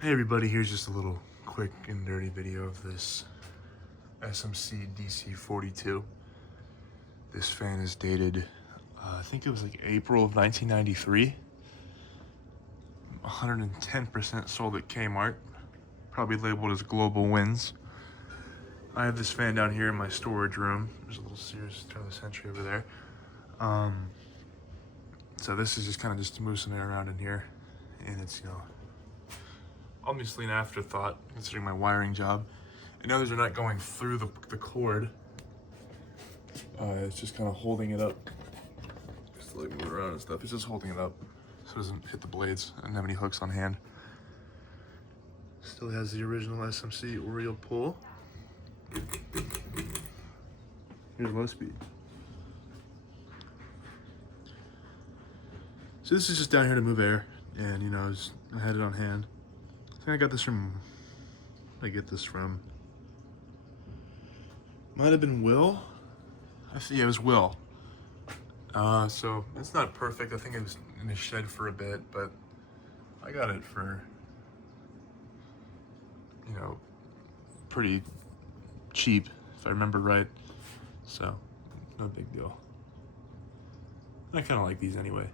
Hey everybody, here's just a little quick and dirty video of this SMC DC42. This fan is dated, I think it was like April of 1993. 110% sold at Kmart, probably labeled as global wins. I have this fan down here in my storage room. There's a little Sears turn of the century over there. So this is just kind of just to move some air around in here, and it's, obviously an afterthought considering my wiring job. And others are not going through the cord. It's just kind of holding it up. Just like move around and stuff. It's just holding it up so it doesn't hit the blades. I don't have any hooks on hand. Still has the original SMC Oriole pull. Here's low speed. So this is just down here to move air, and I had it on hand. I think I got this from, where did I get this from? Might have been Will. Yeah, it was Will. So it's not perfect. I think it was in the shed for a bit, but I got it for, pretty cheap, if I remember right. So, no big deal. I kind of like these anyway.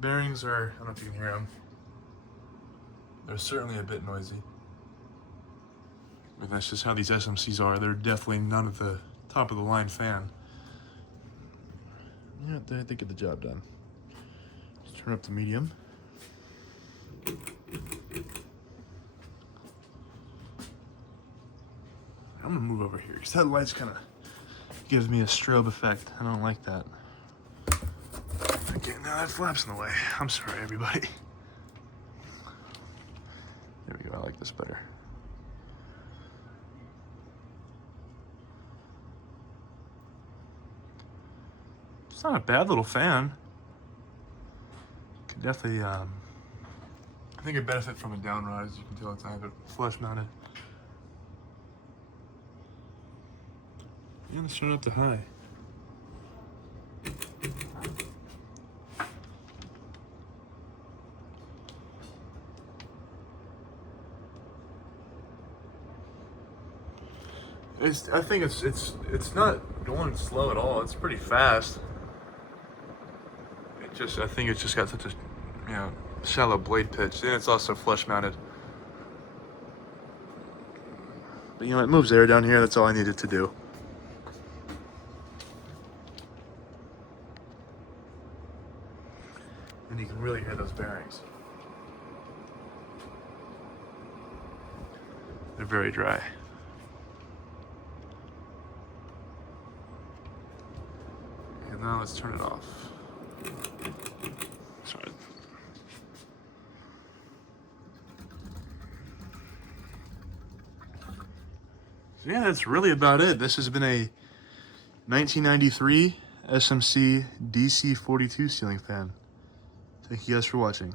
Bearings are, I don't know if you can hear them. They're certainly a bit noisy. But that's just how these SMCs are. They're definitely none of the top of the line fan. Yeah, they get the job done. Let's turn up the medium. I'm gonna move over here because that light's kind of gives me a strobe effect. I don't like that. Okay, now that flap's in the way. I'm sorry, everybody. There we go, I like this better. It's not a bad little fan. Could definitely, I think it'd benefit from a down rod. As you can tell, I have it flush mounted. Yeah, let's turn it up to high. I think it's not going slow at all. It's pretty fast. I think it's just got such a shallow blade pitch, and it's also flush mounted. But it moves air down here. That's all I needed to do. And you can really hear those bearings. They're very dry. And now let's turn it off. Sorry. So yeah, that's really about it. This has been a 1993 SMC DC42 ceiling fan. Thank you guys for watching.